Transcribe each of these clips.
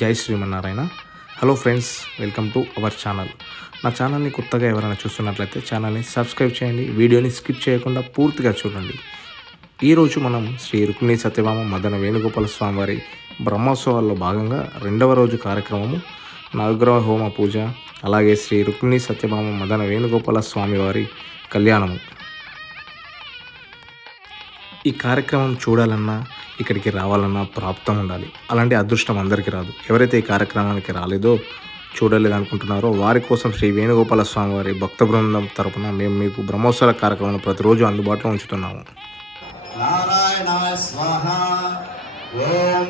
జై Srimannarayana. Hello friends welcome to our channel నా ఛానల్ని కొత్తగా ఎవరైనా చూస్తున్నట్లయితే ఛానల్ని సబ్స్క్రైబ్ చేయండి వీడియోని స్కిప్ చేయకుండా పూర్తిగా చూడండి. ఈరోజు మనం శ్రీ రుక్మిణి సత్యభామ మదన వేణుగోపాల స్వామి వారి బ్రహ్మోత్సవాల్లో భాగంగా రెండవ రోజు కార్యక్రమము నవగ్రహ హోమ పూజ అలాగే శ్రీ రుక్మిణి సత్యభామ మదన వేణుగోపాల స్వామి వారి కళ్యాణము. ఈ కార్యక్రమం చూడాలన్నా ఇక్కడికి రావాలన్నా ప్రాప్తం ఉండాలి. అలాంటి అదృష్టం అందరికీ రాదు. ఎవరైతే ఈ కార్యక్రమానికి రాలేదో చూడలేదు అనుకుంటున్నారో వారి కోసం శ్రీ వేణుగోపాల స్వామి వారి భక్త బృందం తరపున మేము మీకు బ్రహ్మోత్సవ కార్యక్రమం ప్రతిరోజు అందుబాటులో ఉంచుతున్నాము. స్వాహ. ఓం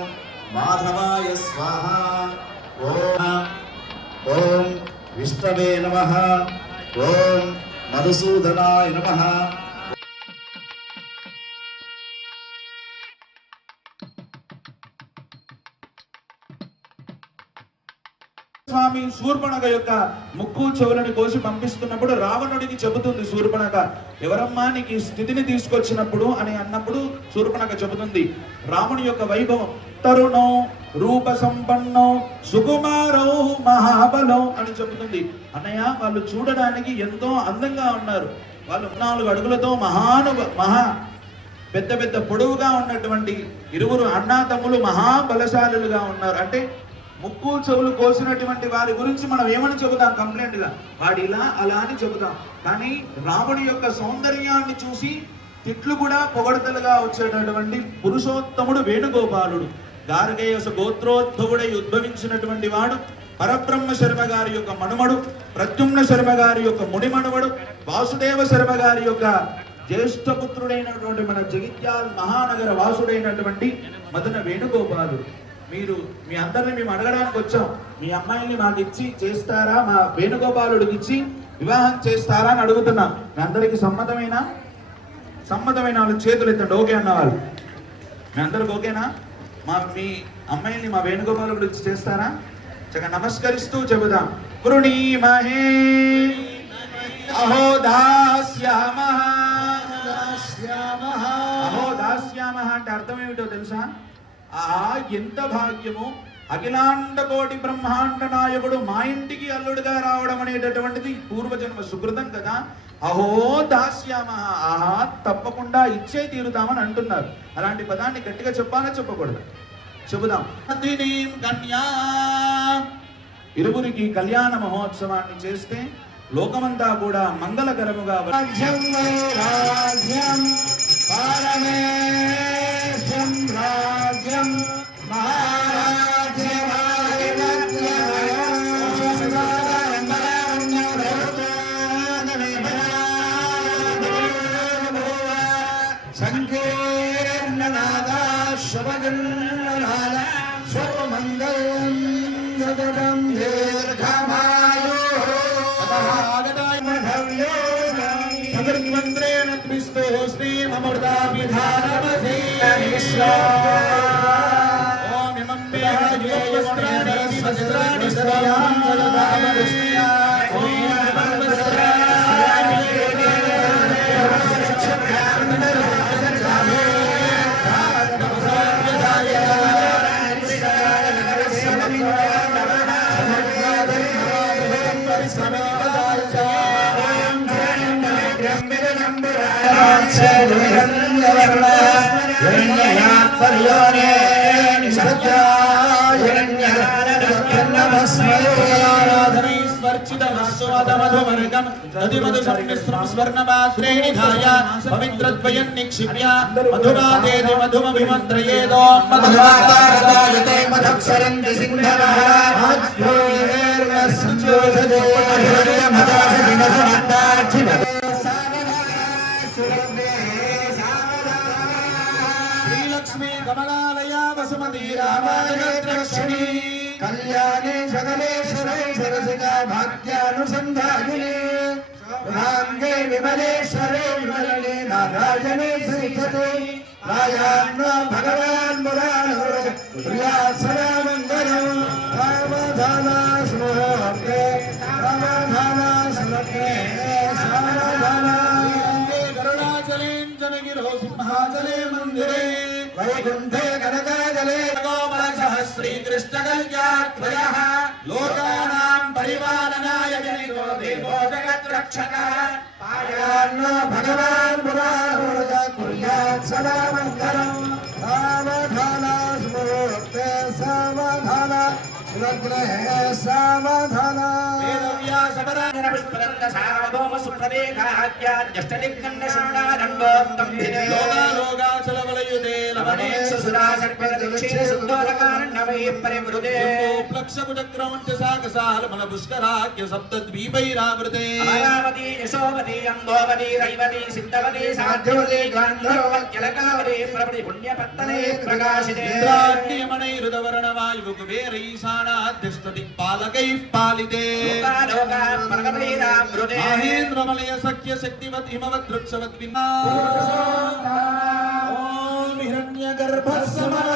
మాధవాయ స్వాహ. ఓం ఓం విష్ణవే నమ. ఓం మధుసూదనాయ నమ. స్వామి శూర్పణక యొక్క ముక్కు చెవులను కోసి పంపిస్తున్నప్పుడు రావణుడికి చెబుతుంది శూర్పణక ఎవరమ్మా నీకు స్థితిని తీసుకొచ్చినప్పుడు అని అన్నప్పుడు శూర్పణక చెబుతుంది. రాముని యొక్క వైభవం తరుణం రూప సంపన్నం సుకుమారో మహాబలం అని చెబుతుంది. అన్నయ్య వాళ్ళు చూడడానికి ఎంతో అందంగా ఉన్నారు. వాళ్ళు నాలుగు అడుగులతో మహాను మహా పెద్ద పెద్ద పొడవుగా ఉన్నటువంటి ఇరువురు అన్నా తమ్ములు మహాబలశాలులుగా ఉన్నారు. అంటే ముక్కు చెవులు కోసినటువంటి వారి గురించి మనం ఏమని చెబుతాం? కంప్లైంట్గా వాడు ఇలా అలా అని చెబుతాం. కానీ రాముడి యొక్క సౌందర్యాన్ని చూసి తిట్లు కూడా పొగడతలుగా వచ్చేటటువంటి పురుషోత్తముడు వేణుగోపాలుడు. గార్గేయస గోత్రోద్భవుడై ఉద్భవించినటువంటి వాడు పరబ్రహ్మ శర్మ గారి యొక్క మనుమడు ప్రద్యుమ్న శర్మ గారి యొక్క మునిమనుమడు వాసుదేవ శర్మ గారి యొక్క జ్యేష్ఠ పుత్రుడైనటువంటి మన జగిత్యాల్ మహానగర వాసుడైనటువంటి మదన వేణుగోపాలుడు. మీరు మీ అందరిని మేము అడగడానికి వచ్చాం. మీ అమ్మాయిని మాకు ఇచ్చి చేస్తారా? మా వేణుగోపాలుడికి ఇచ్చి వివాహం చేస్తారా అని అడుగుతున్నాం. మీ అందరికి సమ్మతమైన? సమ్మతమైన? వాళ్ళు చేతులు ఎత్తండి. ఓకే అన్న వాళ్ళు మీ అందరికి ఓకేనా? మా మీ అమ్మాయిని మా వేణుగోపాలుడికి ఇచ్చి చేస్తారా? చక్కగా నమస్కరిస్తూ చెబుదాం. కృణీమహే అహో దాస్యామః అహో దాస్యామః అంటే అర్థం ఏమిటో తెలుసా? ఆ ఎంత భాగ్యము? అఖిలాండ కోటి బ్రహ్మాండ నాయకుడు మా ఇంటికి అల్లుడుగా రావడం అనేటటువంటిది పూర్వజన్మ సుకృతం కదా? అహో దాస్యామ ఆహా తప్పకుండా ఇచ్చే తీరుతామని అంటున్నారు. అలాంటి పదాన్ని గట్టిగా చెప్పాలా చెప్పకూడదు? చెబుదాం. కన్యా. ఇరువురికి కళ్యాణ మహోత్సవాన్ని చేస్తే లోకమంతా కూడా మంగళకరముగా రాజ్యం రాజ్యం. स्तु श्रीमृताभिधानमधे ॐ इमं देहज्योतिस्त्राणि वस्त्राणि सर्वां जलधामरुष्या Sampai పవిత్రద్వయం నిక్షిప్య మధుమాదేది మధుమభిమంత్రయేదో మధువాతారదాయతే మధక్షరంతి సింధవః. శ్రీలక్ష్మీ రామాయణి కళ్యాణి సకలేశ్వరై సరసిగా భాగ్యానుసంధాయినే రాంగే విమలేశ్వరే విమలనే నారాయణే శ్రీకతే. రాయాన్న భగవాన్ మురారో ప్రియా సదా कल्यात्वयः लोकानां परिपालनाय जनितो देवो जगद्रक्षकः पायान्न भगवान् पुराणोरज कुर्यात् सदा मङ्गलम् సదరాజనపుష్పదండ సార్వభౌమ సుప్రరేఖాద్యాద్యష్టలింగన్న శృంగారంగోత్తమ్భిన యోగా యోగాచల వలయుదే లవణే సుసురా సర్పద దక్షిణ సుందోరకారణమై పరిమృదే ప్లక్షకు చక్రమంచ సాగసాల మన పుష్కరాఖ్య సప్త ద్వీపైరావృతే అమరావతి యశోవతి పాలితే महेन्द्रमलय सख्य शक्तिवत् हिमवत् वृक्षवत् ॐ हिरण्यगर्भः समः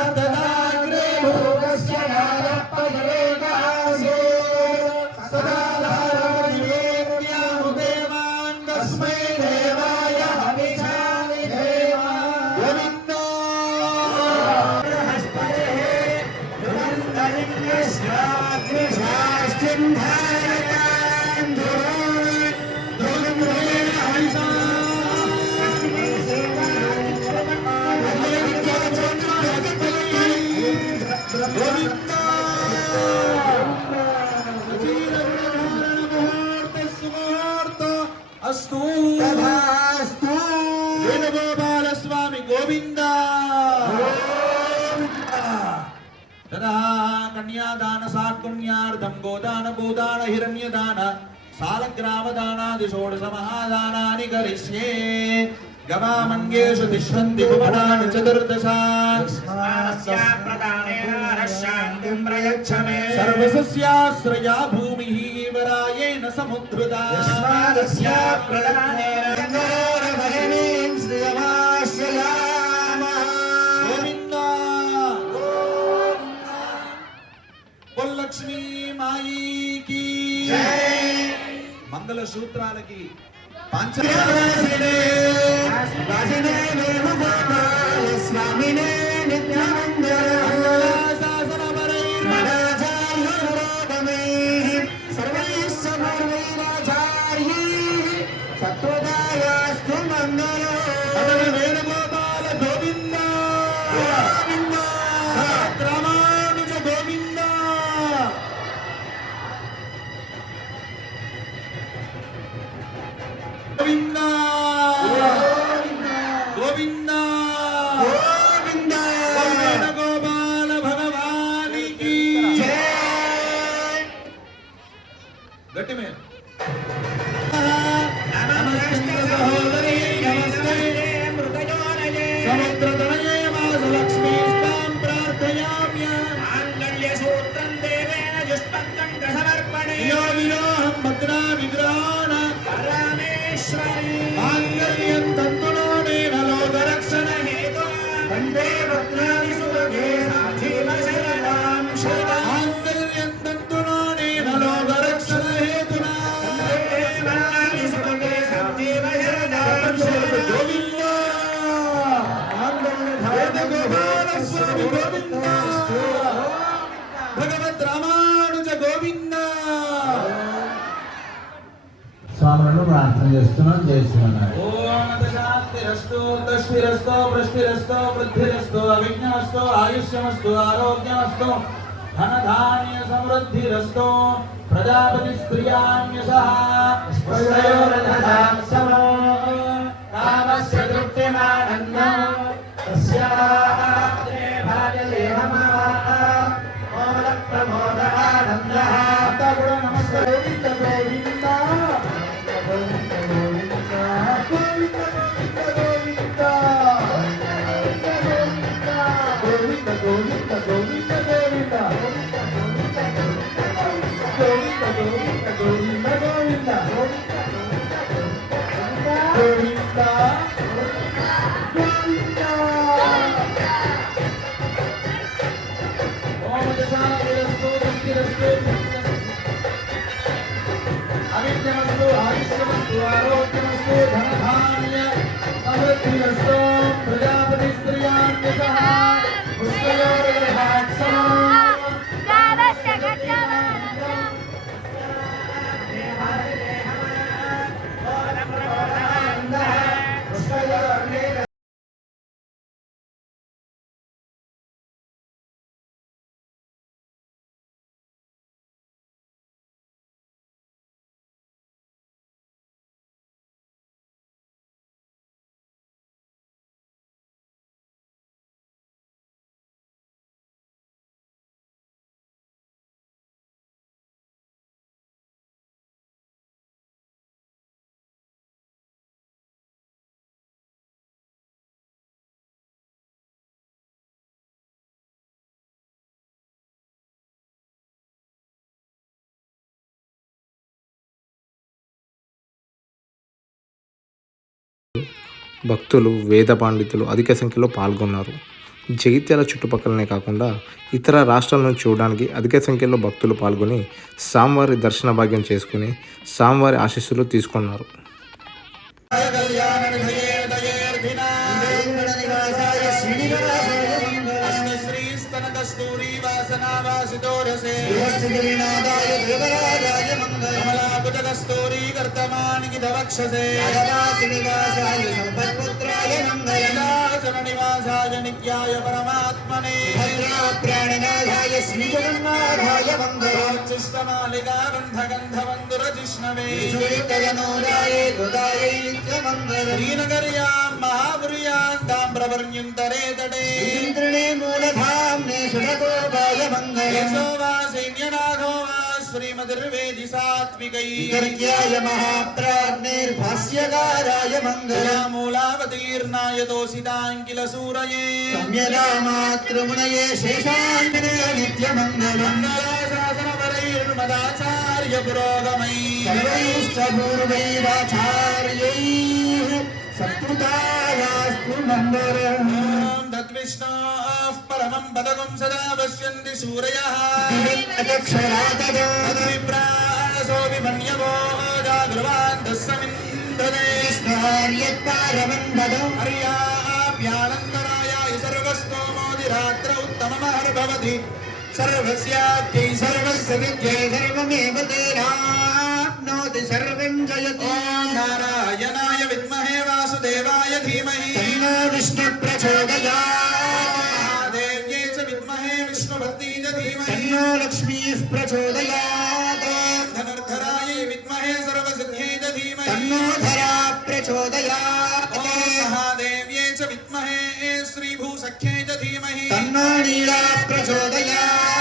సాత్పుణ్యార్థం గోదాన భూదాన హిరణ్యదాన సాలగ్రామదానాది షోడశ మహాదానాని కరిష్యే. గవామంగేషు తిష్టంతి భువనాని చతుర్దశ. సర్వసస్యాశ్రయా భూమి వరాయేణ సముద్రుదా. మంగళ సూత్రాలకి పంచ స్వామినే సత్వదాయాస్తు గట్టిమే చేస్తున్నాడు శాంతిరస్తో తస్మిరస్తో పుష్టిరస్తో వృద్ధిరస్తో అవిజ్ఞమస్తో ఆయుష్యమస్తో ఆరోగ్యమస్తో ధనధాన్య సమృద్ధిరస్తో ప్రజాపతి స్త్రియాన్యస కామస్య తృప్తిమానందం తస్యా ప్రమోద Hare Krishna. భక్తులు వేద పాండితులు అధిక సంఖ్యలో పాల్గొన్నారు. జగిత్యాల చుట్టుపక్కలనే కాకుండా ఇతర రాష్ట్రాల నుంచి చూడడానికి అధిక సంఖ్యలో భక్తులు పాల్గొని స్వామివారి దర్శన భాగ్యం చేసుకుని స్వామివారి ఆశీస్సులు తీసుకున్నారు. కస్తూరీకర్తమానికి దవక్షసే నివాసాయ నిత్యాయ పరమాత్మనే చిష్టమాలికా బంధగంధవందుర జిష్ణవే శ్రీనగర్యాం మహాపుర్యాం తామ్రవర్ణ్యంతరే తటే యశో వా సైన్యనాథో వా శ్రీమతిర్వేది సాత్వికై మహాప్రాజ్ఞైర్భాష్యకారాయ మంగళ మూలావతీర్ణాయ దోషితాంకిల సూరయే మాతృమునయే శేషాంజనే నిత్యమంగళం శాసనపరైర్మదాచార్య పురోగమై సర్వైశ్చూర్వైరాచార్యైः సత్కృతాయాస్తు మంగళం ఓం తద్విష్ణోః పరమం పదకం సదా పశ్యంతి సూరయः అక్షరాతదా తద్విప్రాసోభిమన్యవో జాగృవాन्तస్సమింధనే కృష్ణార్యత్పారమం హర్యాభ్యానందనాయాయ సర్వస్తోమోదిరాత్ర ఉత్తమమహర్భవతి సర్వస్యాద్యై సర్వస్య విద్యై సర్వమేవ తేనాప్నోతి సర్వం జయతి ఓం నారాయణాయ విద్మహే వాసుదేవాయ ధీమహి. తన్నో విష్ణు ప్రచోదయాత్ మహాదేవ్యై చ విద్మహే విష్ణుభక్తి చ ధీమహి. తన్నో లక్ష్మీః ప్రచోదయాత్ ధనుర్ధరాయ విద్మహే సర్వసిద్ధ్యై చ ధీమహి. తన్నో ధరా ప్రచోదయాత్ ఓం మహాదేవ్యై చ విద్మహే శ్రీభూసఖ్యై చ ధీమహి. తన్నో నీలా ప్రచోదయాత్ సుదర్శనాయ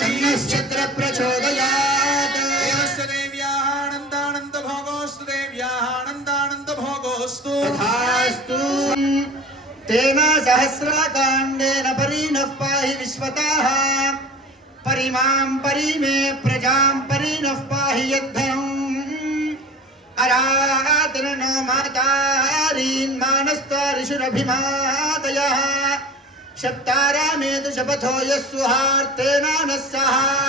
तन्नश्चक्र प्रचोदयात् देवस्य देव्याः आनन्दानन्द भोगोऽस्तु देव्याः आनन्दानन्द भोगोऽस्तु तथास्तु तेन सहस्राकाण्डेन परिणः पाहि विश्वताः। परिमां परिमे प्रजां परिणः पाहि यद्धनम् अरातर्णो मातारीन्मानस्तारिषुरभिमातयः మానస్తారిషురభిమాతయः శప్తారామేతు శపథో యస్సుహార్తేన నः సహా